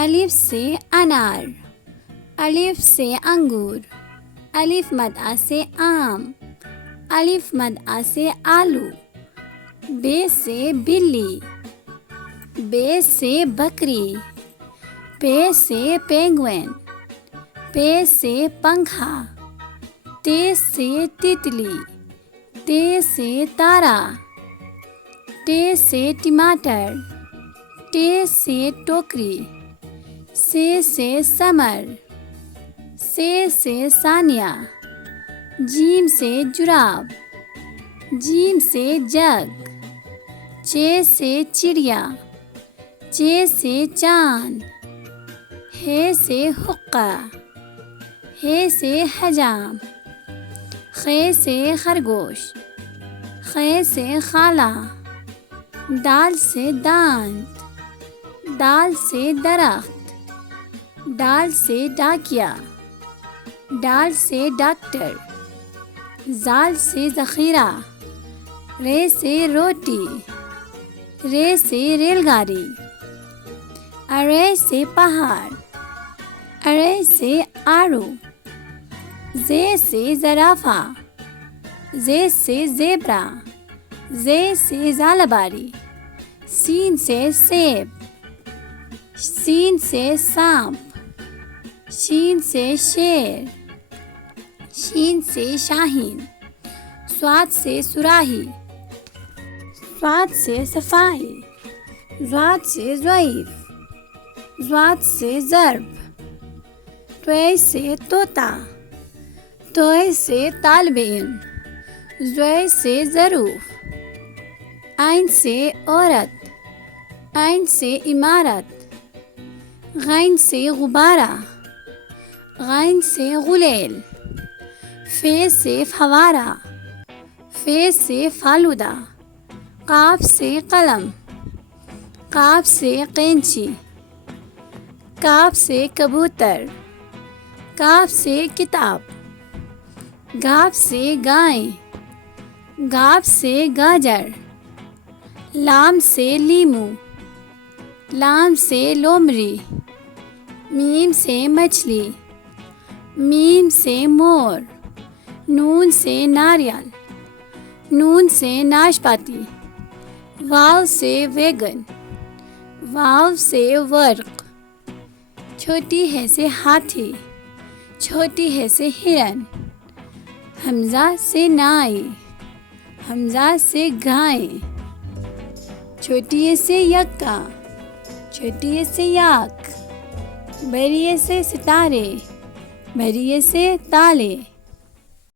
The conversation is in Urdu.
الف سے انار، الف سے انگور، الف مد آ سے آم، الف مد آ سے آلو، بے سے بلی، بے سے بکری، پے سے پینگوئن، پے سے پنکھا، تے سے تتلی، تے سے تارا، ٹے سے ٹماٹر، ٹے سے ٹوکری، سے سمر، سے ثانیہ، جیم سے جراب، جیم سے جگ، چے سے چڑیا، چے سے چاند، ہے سے حقہ، ہے سے حجام، خے سے خرگوش، خے سے خالہ، دال سے دانت، دال سے درخت، ڈال سے ڈاکیا، ڈال سے ڈاکٹر، زال سے ذخیرہ، رے سے روٹی، رے سے ریل گاڑی، ارے سے پہاڑ، ارے سے آڑو، زے سے زرافہ، زے سے زیبرا، زے سے زالباری، سین سے سیب، سین سے سانپ، شین سے شیر، شین سے شاہین، صاد سے صراحی، صاد سے صفائی، ضاد سے ضعیف، ضاد سے ضرب، طے سے طوطا، طے سے طالب علم، ضے سے ظروف، عین سے عورت، عین سے عمارت، غین سے غبارہ، غین سے غلیل، فے سے فوارہ، فے سے فالودہ، قاف سے قلم، قاف سے قینچی، کاف سے کبوتر، کاف سے کتاب، گاف سے گائیں، گاف سے گاجر، لام سے لیمو، لام سے لومڑی، میم سے مچھلی، میم سے مور، نون سے ناریل، نون سے ناشپاتی، واو سے ویگن، واو سے ورق، چھوٹی ہے سے ہاتھی، چھوٹی ہے سے ہرن، حمزہ سے نائی، حمزہ سے گائے، چھوٹی سے یکا، چھوٹی سے یاک، بڑی سے ستارے، بڑی سے تالے۔